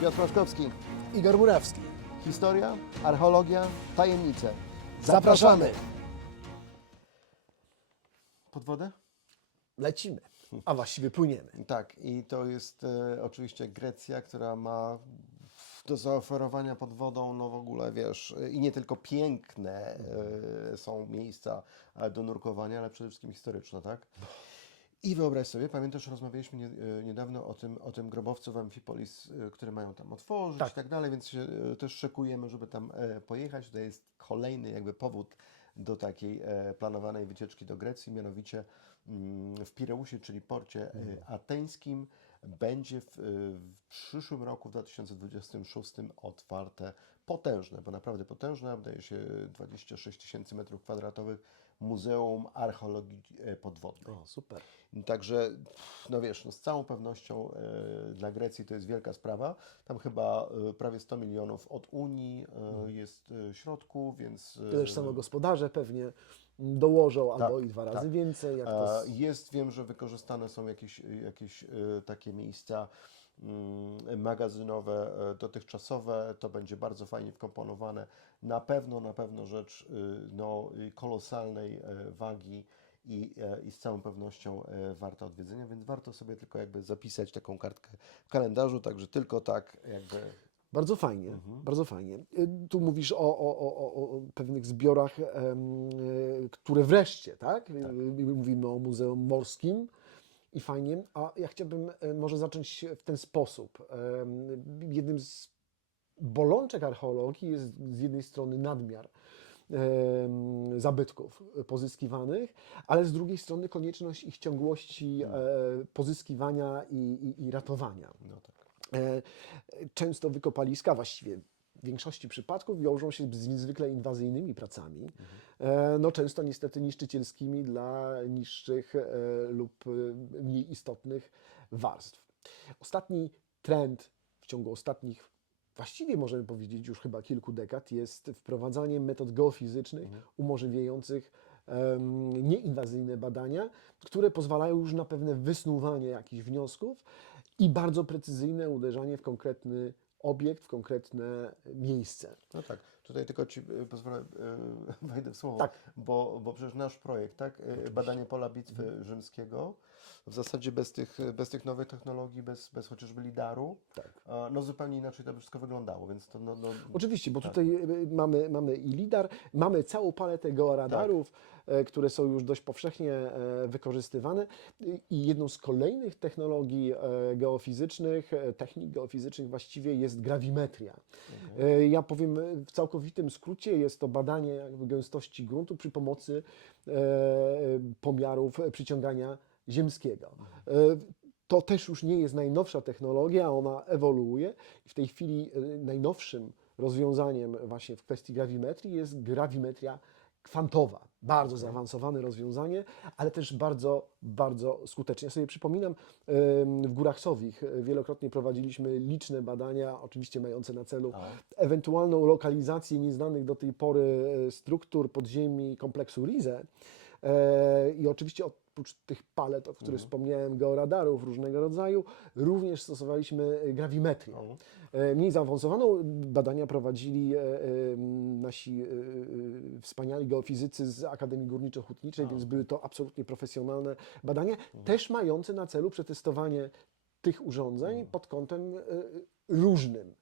Piotr Paszkowski. Igor Murawski. Historia, archeologia, tajemnice. Zapraszamy! Pod wodę? Lecimy, a właściwie płyniemy. Tak, i to jest oczywiście Grecja, która ma do zaoferowania pod wodą, no w ogóle wiesz, i nie tylko piękne są miejsca do nurkowania, ale przede wszystkim historyczne, tak? I wyobraź sobie, pamiętasz, rozmawialiśmy niedawno o tym grobowcu w Amfipolis, który mają tam otworzyć Tak. i tak dalej, więc się też szykujemy, żeby tam pojechać. To jest kolejny jakby powód do takiej planowanej wycieczki do Grecji, mianowicie w Pireusie, czyli porcie ateńskim, będzie w przyszłym roku, w 2026 otwarte potężne, bo naprawdę potężne, wydaje się 26 000 metrów kwadratowych, Muzeum Archeologii Podwodnej. O, super. Także, no wiesz, no z całą pewnością dla Grecji to jest wielka sprawa. Tam chyba prawie 100 milionów od Unii jest środków, więc... Też samo gospodarze pewnie dołożą Tak, albo i dwa razy tak. więcej. Jak to Wiem, że wykorzystane są jakieś takie miejsca magazynowe, dotychczasowe. To będzie bardzo fajnie wkomponowane. Na pewno rzecz no, kolosalnej wagi i z całą pewnością warta odwiedzenia, więc warto sobie tylko jakby zapisać taką kartkę w kalendarzu, także tylko tak jakby... Bardzo fajnie, bardzo fajnie. Tu mówisz o pewnych zbiorach, które wreszcie, tak? Mówimy o Muzeum Morskim i fajnie, a ja chciałbym może zacząć w ten sposób. Jednym z bolączek archeologii jest z jednej strony nadmiar zabytków pozyskiwanych, ale z drugiej strony konieczność ich ciągłości pozyskiwania i ratowania. No tak. Często wykopaliska, właściwie w większości przypadków, wiążą się z niezwykle inwazyjnymi pracami, no często niestety niszczycielskimi dla niższych lub mniej istotnych warstw. Ostatni trend w ciągu ostatnich, właściwie możemy powiedzieć już chyba kilku dekad, jest wprowadzanie metod geofizycznych umożliwiających nieinwazyjne badania, które pozwalają już na pewne wysnuwanie jakichś wniosków i bardzo precyzyjne uderzanie w konkretny obiekt, w konkretne miejsce. No tak, tutaj tylko Ci pozwolę, wejdę w słowo, Tak. bo przecież nasz projekt, tak, badanie pola bitwy rzymskiego, w zasadzie bez tych nowych technologii, bez chociażby lidaru, Tak. no zupełnie inaczej to by wszystko wyglądało, więc to no Oczywiście, bo tak. tutaj mamy i lidar, mamy całą paletę georadarów, które są już dość powszechnie wykorzystywane i jedną z kolejnych technologii geofizycznych, technik geofizycznych właściwie jest grawimetria. Ja powiem w całkowitym skrócie, jest to badanie jakby gęstości gruntu przy pomocy pomiarów przyciągania ziemskiego. To też już nie jest najnowsza technologia, ona ewoluuje i w tej chwili najnowszym rozwiązaniem właśnie w kwestii grawimetrii jest grawimetria kwantowa. Bardzo zaawansowane rozwiązanie, ale też bardzo, bardzo skuteczne. Ja sobie przypominam, w Górach Sowich wielokrotnie prowadziliśmy liczne badania, oczywiście mające na celu ewentualną lokalizację nieznanych do tej pory struktur podziemi kompleksu Rize. I oczywiście oprócz tych palet, o których wspomniałem, georadarów różnego rodzaju, również stosowaliśmy grawimetrię. Mniej zaawansowaną badania prowadzili nasi wspaniali geofizycy z Akademii Górniczo-Hutniczej, więc były to absolutnie profesjonalne badania, też mające na celu przetestowanie tych urządzeń pod kątem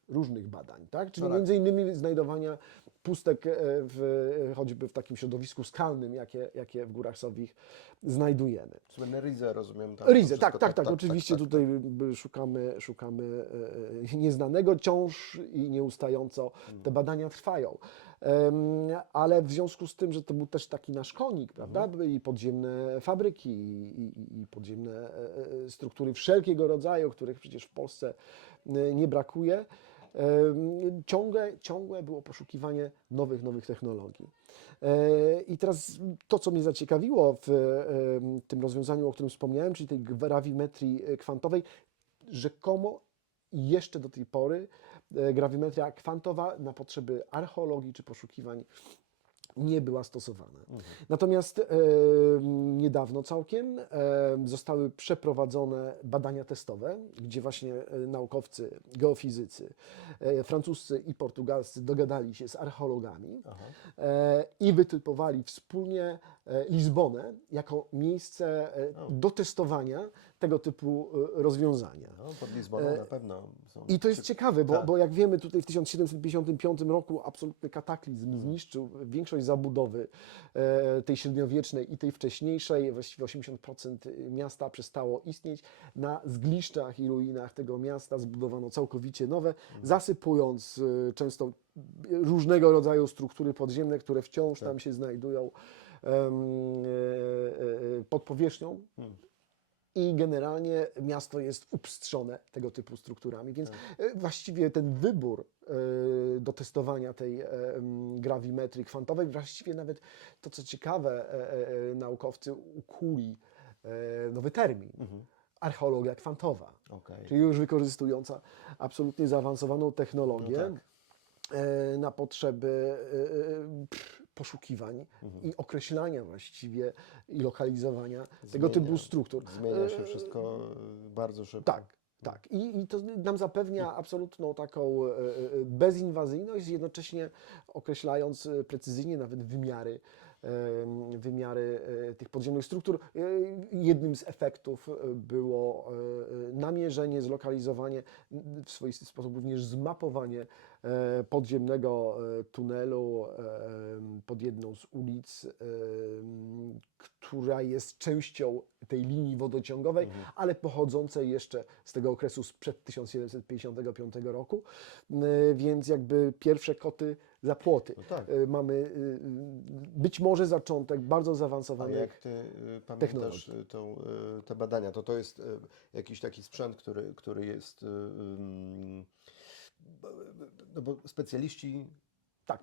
różnych badań, tak? Czyli między innymi znajdowania pustek choćby w takim środowisku skalnym, jakie w Górach Sowich znajdujemy. Słynne Rize, rozumiem. Tam Rize, tak, oczywiście tutaj szukamy nieznanego, ciąż i nieustająco te badania trwają. Ale w związku z tym, że to był też taki nasz konik, prawda, były i podziemne fabryki, i podziemne struktury wszelkiego rodzaju, których przecież w Polsce nie brakuje, ciągłe było poszukiwanie nowych technologii. I teraz to, co mnie zaciekawiło w tym rozwiązaniu, o którym wspomniałem, czyli tej grawimetrii kwantowej, rzekomo jeszcze do tej pory grawimetria kwantowa na potrzeby archeologii czy poszukiwań nie była stosowana. Natomiast niedawno całkiem zostały przeprowadzone badania testowe, gdzie właśnie naukowcy, geofizycy, francuscy i portugalscy dogadali się z archeologami i wytypowali wspólnie Lizbonę jako miejsce do testowania tego typu rozwiązania. No, pod Lizboną na pewno są. I to jest ciekawe, Tak. bo jak wiemy, tutaj w 1755 roku absolutny kataklizm zniszczył większość zabudowy tej średniowiecznej i tej wcześniejszej. Właściwie 80% miasta przestało istnieć. Na zgliszczach i ruinach tego miasta zbudowano całkowicie nowe, zasypując często różnego rodzaju struktury podziemne, które wciąż tam się znajdują pod powierzchnią. I generalnie miasto jest upstrzone tego typu strukturami, więc właściwie ten wybór do testowania tej grawimetrii kwantowej, właściwie nawet to, co ciekawe, naukowcy ukuli nowy termin. Archeologia kwantowa, czyli już wykorzystująca absolutnie zaawansowaną technologię na potrzeby poszukiwań i określania właściwie i lokalizowania tego typu struktur. Zmienia się wszystko bardzo szybko. Tak. I to nam zapewnia absolutną taką bezinwazyjność, jednocześnie określając precyzyjnie nawet wymiary tych podziemnych struktur. Jednym z efektów było namierzenie, zlokalizowanie, w swoisty sposób również zmapowanie podziemnego tunelu pod jedną z ulic, która jest częścią tej linii wodociągowej, ale pochodzącej jeszcze z tego okresu sprzed 1755 roku, więc jakby pierwsze koty za płoty. Mamy być może zaczątek bardzo zaawansowanych A jak ty pamiętasz te badania, to jest jakiś taki sprzęt, który jest, no bo specjaliści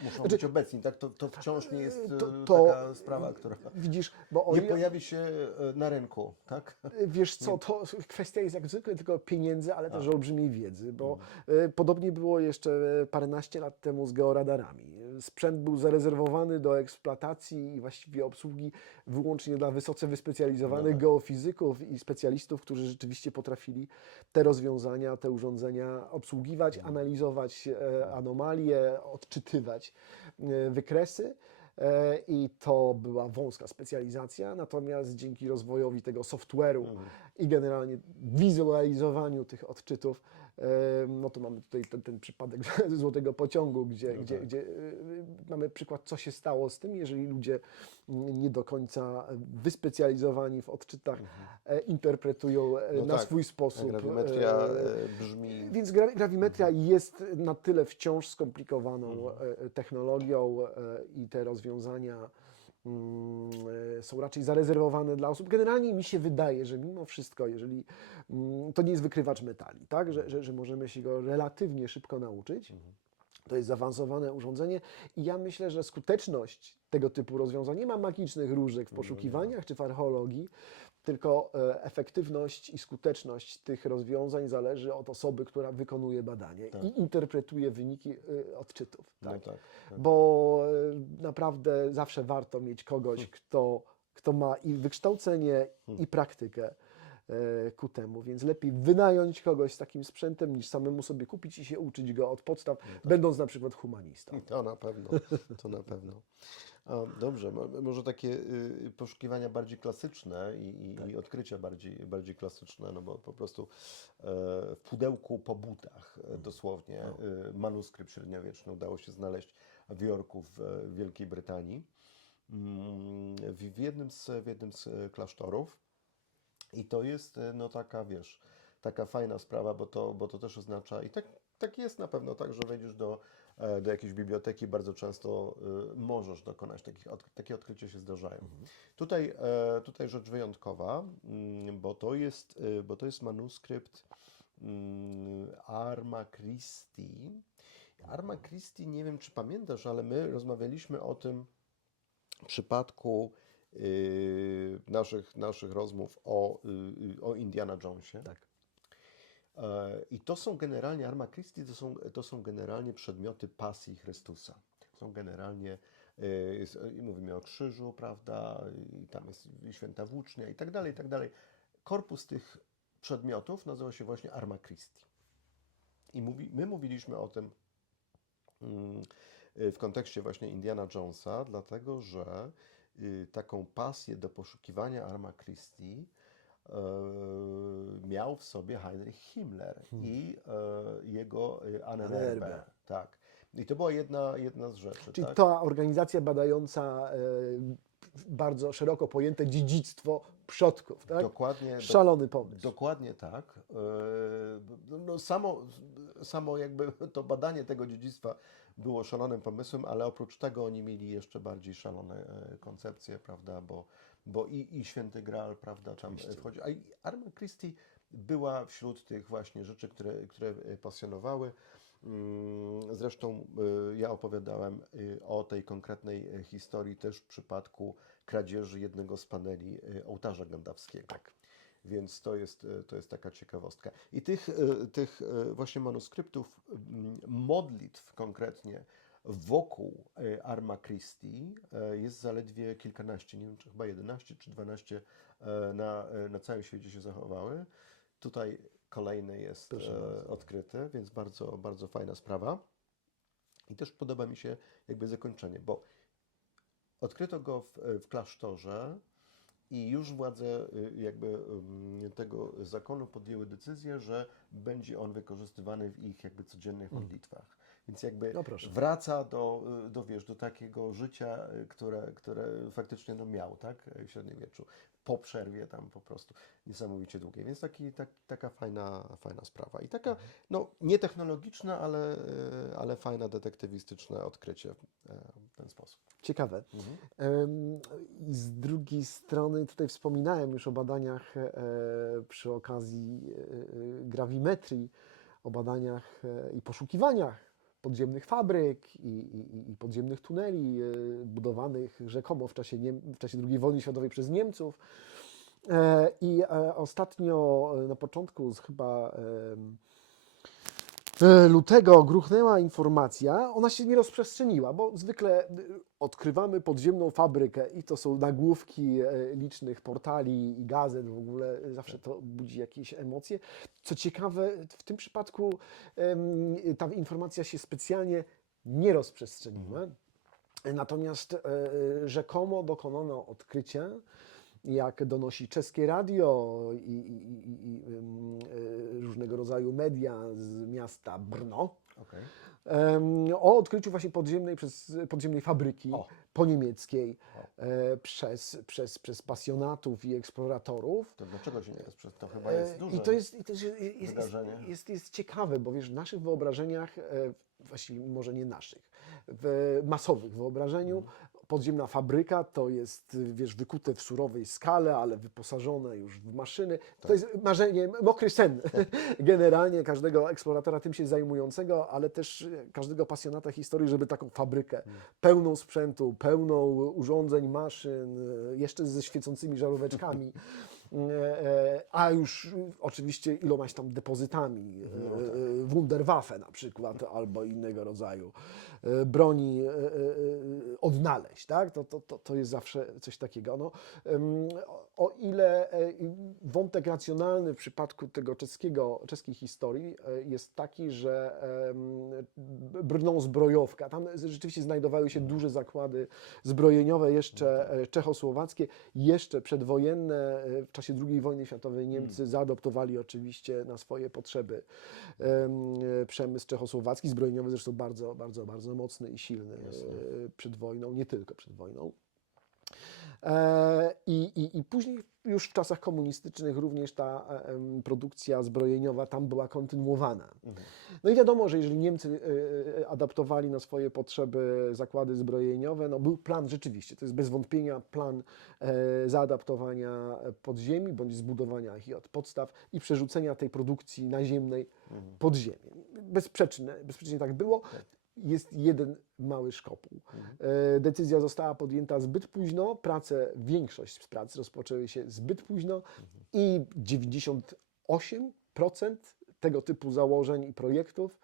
muszą być obecni, tak? To wciąż nie jest taka sprawa, która widzisz, bo nie pojawi się na rynku, tak? Wiesz co, to kwestia jest jak zwykle tylko pieniędzy, ale też olbrzymiej wiedzy, bo podobnie było jeszcze paręnaście lat temu z georadarami. Sprzęt był zarezerwowany do eksploatacji i właściwie obsługi wyłącznie dla wysoce wyspecjalizowanych geofizyków i specjalistów, którzy rzeczywiście potrafili te rozwiązania, te urządzenia obsługiwać, analizować anomalie, odczytywać wykresy. I to była wąska specjalizacja, natomiast dzięki rozwojowi tego software'u i generalnie wizualizowaniu tych odczytów, no to mamy tutaj ten przypadek złotego pociągu, gdzie mamy przykład, co się stało z tym, jeżeli ludzie nie do końca wyspecjalizowani w odczytach interpretują na swój sposób. Grawimetria brzmi... Więc grawimetria jest na tyle wciąż skomplikowaną technologią i te rozwiązania są raczej zarezerwowane dla osób. Generalnie mi się wydaje, że mimo wszystko, jeżeli to nie jest wykrywacz metali, tak? że możemy się go relatywnie szybko nauczyć, to jest zaawansowane urządzenie i ja myślę, że skuteczność tego typu rozwiązań nie ma magicznych różek w poszukiwaniach czy w archeologii, tylko efektywność i skuteczność tych rozwiązań zależy od osoby, która wykonuje badanie i interpretuje wyniki odczytów. Tak? Bo naprawdę zawsze warto mieć kogoś, kto ma i wykształcenie, i praktykę ku temu, więc lepiej wynająć kogoś z takim sprzętem, niż samemu sobie kupić i się uczyć go od podstaw, będąc na przykład humanistą. To na pewno, to na pewno. Dobrze, może takie poszukiwania bardziej klasyczne i odkrycia bardziej klasyczne, no bo po prostu w pudełku po butach dosłownie manuskrypt średniowieczny udało się znaleźć w Yorku w Wielkiej Brytanii, w jednym z klasztorów. I to jest no taka, wiesz, taka fajna sprawa, bo to też oznacza, i tak jest na pewno, tak, że wejdziesz do jakiejś biblioteki, bardzo często możesz dokonać takie odkrycia się zdarzają. Tutaj rzecz wyjątkowa, bo to jest manuskrypt Arma Christi. Arma Christi, nie wiem czy pamiętasz, ale my rozmawialiśmy o tym w przypadku naszych rozmów o Indiana Jonesie. I to są generalnie, Arma Christi to są generalnie przedmioty pasji Chrystusa. Są generalnie I mówimy o krzyżu, prawda, i tam jest święta włócznia i tak dalej, i tak dalej. Korpus tych przedmiotów nazywa się właśnie Arma Christi. I my mówiliśmy o tym w kontekście właśnie Indiana Jonesa, dlatego że taką pasję do poszukiwania Arma Christi miał w sobie Heinrich Himmler i jego Anne Werber. Tak. I to była jedna z rzeczy. Czyli tak? ta organizacja badająca bardzo szeroko pojęte dziedzictwo przodków, tak? Dokładnie, Szalony pomysł. Dokładnie tak. No samo jakby to badanie tego dziedzictwa było szalonym pomysłem, ale oprócz tego oni mieli jeszcze bardziej szalone koncepcje, prawda, bo i Święty Graal, prawda, tam wchodzi. A i Arma Christi była wśród tych właśnie rzeczy, które pasjonowały. Zresztą ja opowiadałem o tej konkretnej historii też w przypadku kradzieży jednego z paneli ołtarza gandawskiego. Tak. Więc to jest taka ciekawostka. I tych właśnie manuskryptów, modlitw konkretnie wokół Arma Christi jest zaledwie kilkanaście, nie wiem, czy chyba 11 czy 12 na całym świecie się zachowały. Tutaj kolejny jest odkryty, więc bardzo, bardzo fajna sprawa. I też podoba mi się jakby zakończenie, bo odkryto go w klasztorze i już władze jakby tego zakonu podjęły decyzję, że będzie on wykorzystywany w ich jakby codziennych modlitwach. Więc jakby wraca do takiego życia, które faktycznie miał, tak, w średniowieczu. Po przerwie tam po prostu niesamowicie długiej. Więc taka fajna sprawa. I taka nietechnologiczna, ale fajna, detektywistyczne odkrycie w ten sposób. Ciekawe. I z drugiej strony tutaj wspominałem już o badaniach przy okazji grawimetrii, o badaniach i poszukiwaniach podziemnych fabryk i podziemnych tuneli budowanych rzekomo w czasie II wojny światowej przez Niemców. I ostatnio na początku chyba lutego gruchnęła informacja, ona się nie rozprzestrzeniła, bo zwykle odkrywamy podziemną fabrykę i to są nagłówki licznych portali i gazet, w ogóle zawsze to budzi jakieś emocje. Co ciekawe, w tym przypadku ta informacja się specjalnie nie rozprzestrzeniła, natomiast rzekomo dokonano odkrycia, jak donosi czeskie radio i różnego rodzaju media z miasta Brno, o odkryciu właśnie podziemnej fabryki poniemieckiej przez pasjonatów i eksploratorów. To dlaczego się nie jest? To chyba jest duże wydarzenie. Jest ciekawe, bo wiesz, w naszych wyobrażeniach, właściwie może nie naszych, w masowych wyobrażeniu, podziemna fabryka to jest, wiesz, wykute w surowej skale, ale wyposażone już w maszyny. To jest marzenie, mokry sen generalnie każdego eksploratora tym się zajmującego, ale też każdego pasjonata historii, żeby taką fabrykę pełną sprzętu, pełną urządzeń, maszyn, jeszcze ze świecącymi żaróweczkami, a już oczywiście ilomaś tam depozytami, Wunderwaffe na przykład, albo innego rodzaju broni odnaleźć, tak? To jest zawsze coś takiego. No, o ile wątek racjonalny w przypadku tego czeskiej historii jest taki, że Brno zbrojowka, tam rzeczywiście znajdowały się duże zakłady zbrojeniowe, jeszcze czechosłowackie, jeszcze przedwojenne, w czasie II wojny światowej Niemcy zaadoptowali oczywiście na swoje potrzeby przemysł czechosłowacki, zbrojeniowy zresztą bardzo, bardzo, bardzo mocny i silny przed wojną, nie tylko przed wojną. I później już w czasach komunistycznych również ta produkcja zbrojeniowa tam była kontynuowana. No i wiadomo, że jeżeli Niemcy adaptowali na swoje potrzeby zakłady zbrojeniowe, no był plan rzeczywiście, to jest bez wątpienia plan zaadaptowania podziemi, bądź zbudowania ich od podstaw i przerzucenia tej produkcji naziemnej pod ziemię. Bezsprzecznie tak było. Jest jeden mały szkopuł. Decyzja została podjęta zbyt późno, większość z prac rozpoczęły się zbyt późno i 98% tego typu założeń i projektów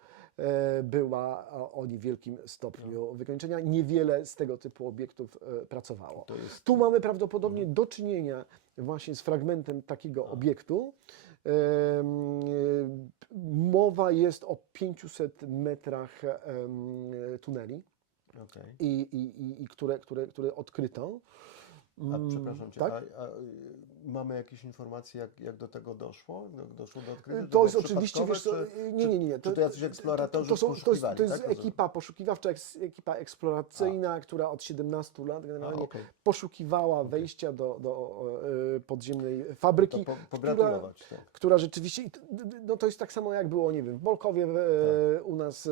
była o niewielkim stopniu wykończenia. Niewiele z tego typu obiektów pracowało. To jest... Tu mamy prawdopodobnie do czynienia właśnie z fragmentem takiego obiektu. Mowa jest o 500 metrach tuneli, Okej. które odkryto. A przepraszam Cię, tak? mamy jakieś informacje, jak do tego doszło? Doszło do odkrycia? To jest było oczywiście, wiesz co, przypadkowe, nie. Czy to jacyś eksploratorzy poszukiwali? To jest tak? ekipa poszukiwawcza, ekipa eksploracyjna, która od 17 lat generalnie okej. poszukiwała wejścia do podziemnej fabryki, To pogratulować. Tak. która rzeczywiście, no to jest tak samo jak było, nie wiem, w Bolkowie u nas,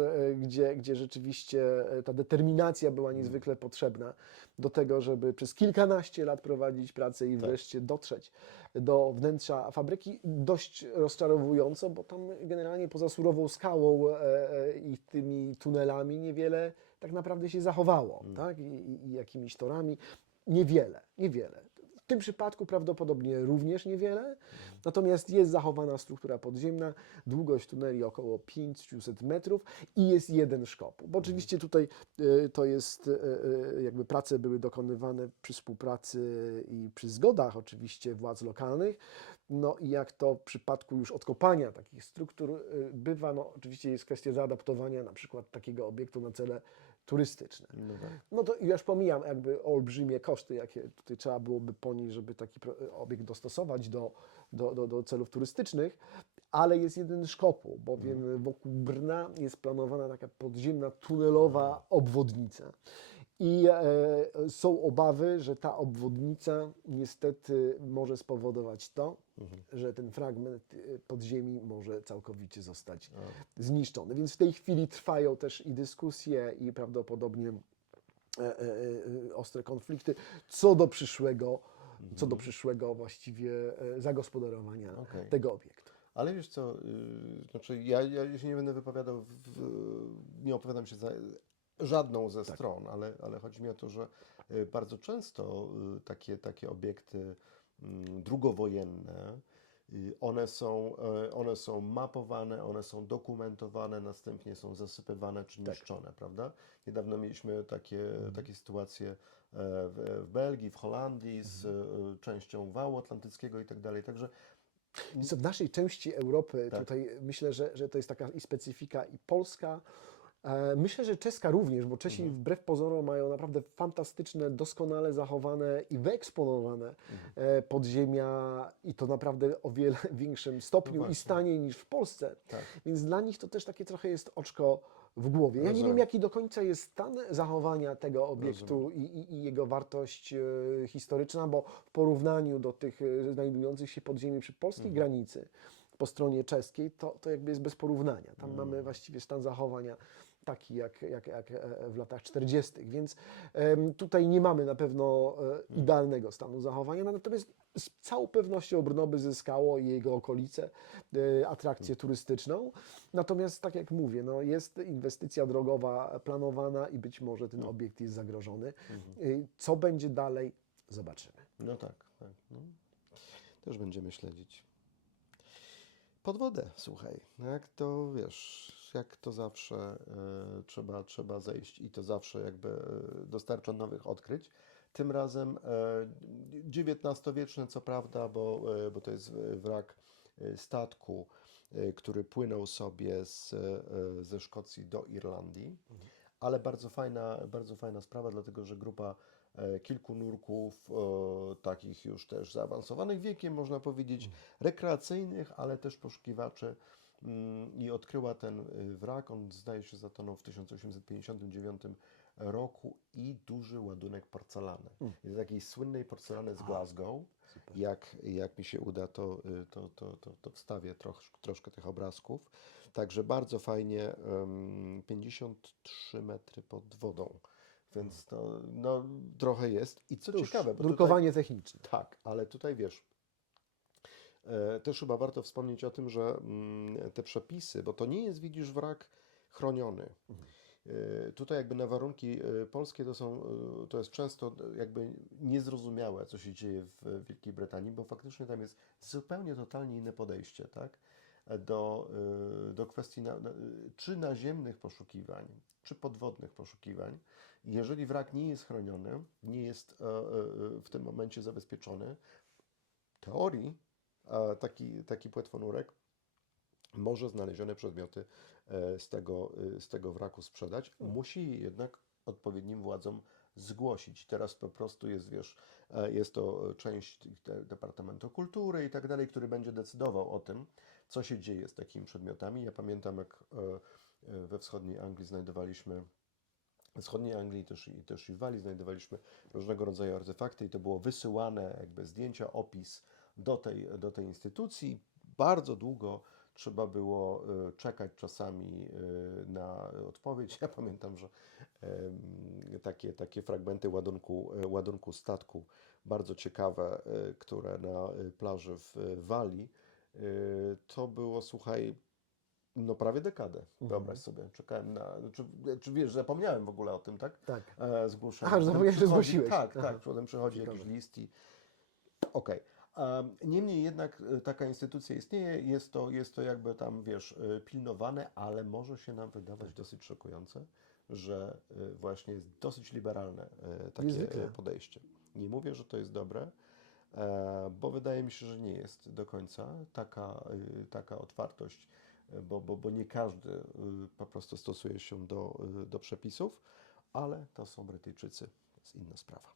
gdzie rzeczywiście ta determinacja była niezwykle potrzebna do tego, żeby przez kilkanaście lat prowadzić pracę i wreszcie dotrzeć do wnętrza fabryki. Dość rozczarowująco, bo tam generalnie poza surową skałą i tymi tunelami niewiele tak naprawdę się zachowało, tak? I jakimiś torami. Niewiele. W tym przypadku prawdopodobnie również niewiele, natomiast jest zachowana struktura podziemna, długość tuneli około 500 metrów i jest jeden szkop. Bo oczywiście tutaj to jest, jakby prace były dokonywane przy współpracy i przy zgodach oczywiście władz lokalnych. No i jak to w przypadku już odkopania takich struktur bywa, no oczywiście jest kwestia zaadaptowania na przykład takiego obiektu na cele turystyczne. No tak. No to już pomijam jakby olbrzymie koszty, jakie tutaj trzeba byłoby ponieść, żeby taki obiekt dostosować do celów turystycznych, ale jest jeden szkopuł, bowiem wokół Brna jest planowana taka podziemna, tunelowa obwodnica. I są obawy, że ta obwodnica niestety może spowodować to, że ten fragment podziemi może całkowicie zostać zniszczony. Więc w tej chwili trwają też i dyskusje, i prawdopodobnie ostre konflikty co do przyszłego właściwie zagospodarowania tego obiektu. Ale wiesz co, znaczy ja się nie będę wypowiadał, nie opowiadam się za żadną ze stron, ale chodzi mi o to, że bardzo często takie obiekty drugowojenne, one są mapowane, one są dokumentowane, następnie są zasypywane czy niszczone, prawda? Niedawno mieliśmy takie sytuacje w Belgii, w Holandii z częścią wału atlantyckiego i tak dalej. Także W naszej części Europy tutaj myślę, że to jest taka i specyfika i polska. Myślę, że czeska również, bo Czesi wbrew pozorom mają naprawdę fantastyczne, doskonale zachowane i wyeksponowane podziemia i to naprawdę o wiele większym stopniu i stanie niż w Polsce. Tak. Więc dla nich to też takie trochę jest oczko w głowie. Ja nie wiem, jaki do końca jest stan zachowania tego obiektu i jego wartość historyczna, bo w porównaniu do tych znajdujących się pod ziemią przy polskiej granicy po stronie czeskiej, to jakby jest bez porównania. Tam mamy właściwie stan zachowania taki jak w latach 40., więc tutaj nie mamy na pewno idealnego stanu zachowania, natomiast z całą pewnością Brno by zyskało i jego okolice atrakcję turystyczną. Natomiast tak jak mówię, no jest inwestycja drogowa planowana i być może ten obiekt jest zagrożony. Co będzie dalej? Zobaczymy. no tak. No. Też będziemy śledzić. Pod wodę, słuchaj, jak to wiesz, jak to zawsze trzeba zejść i to zawsze jakby dostarcza nowych odkryć. Tym razem XIX-wieczne, co prawda, bo to jest wrak statku, który płynął sobie ze Szkocji do Irlandii, ale bardzo fajna sprawa, dlatego że grupa kilku nurków, takich już też zaawansowanych wiekiem, można powiedzieć, rekreacyjnych, ale też poszukiwaczy i odkryła ten wrak. On zdaje się zatonął w 1859 roku i duży ładunek porcelany. Jest takiej słynnej porcelany z Glasgow. Jak mi się uda, to wstawię troszkę tych obrazków. Także bardzo fajnie, 53 metry pod wodą. Więc to no, trochę jest. I co ciekawe, bo drukowanie techniczne. tak, ale tutaj wiesz, też chyba warto wspomnieć o tym, że te przepisy, bo to nie jest, widzisz, wrak chroniony. Tutaj jakby na warunki polskie to jest często jakby niezrozumiałe, co się dzieje w Wielkiej Brytanii, bo faktycznie tam jest zupełnie, totalnie inne podejście, tak? do kwestii czy naziemnych poszukiwań, czy podwodnych poszukiwań. Jeżeli wrak nie jest chroniony, nie jest w tym momencie zabezpieczony, w teorii taki płetwonurek może znalezione przedmioty z tego wraku sprzedać. Musi je jednak odpowiednim władzom zgłosić. Teraz po prostu jest, wiesz, jest to część Departamentu Kultury i tak dalej, który będzie decydował o tym, co się dzieje z takimi przedmiotami. Ja pamiętam, jak we wschodniej Anglii też i w Walii znajdowaliśmy różnego rodzaju artefakty i to było wysyłane, jakby zdjęcia, opis do tej instytucji. Bardzo długo trzeba było czekać czasami na odpowiedź. Ja pamiętam, że takie fragmenty ładunku statku, bardzo ciekawe, które na plaży w Walii, to było, słuchaj, no prawie dekadę, wyobraź sobie. Czekałem czy wiesz, zapomniałem w ogóle o tym, tak? Tak. Zgłoszenie. Aha, że zapomniałeś, że zgłosiłeś. Tak, Aha. tak, potem przychodzi Ciekawe. jakiś list i okej. Niemniej jednak taka instytucja istnieje, jest to jakby tam, wiesz, pilnowane, ale może się nam wydawać dosyć szokujące, że właśnie jest dosyć liberalne takie Niezwykle. podejście. Nie mówię, że to jest dobre, bo wydaje mi się, że nie jest do końca taka otwartość, bo nie każdy po prostu stosuje się do przepisów, ale to są Brytyjczycy, to jest inna sprawa.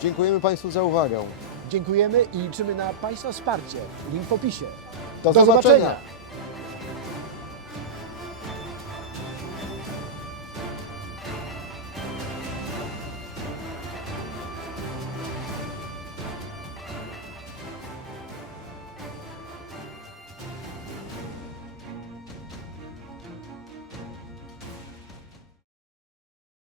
Dziękujemy Państwu za uwagę. Dziękujemy i liczymy na Państwa wsparcie. Link w opisie. Do zobaczenia.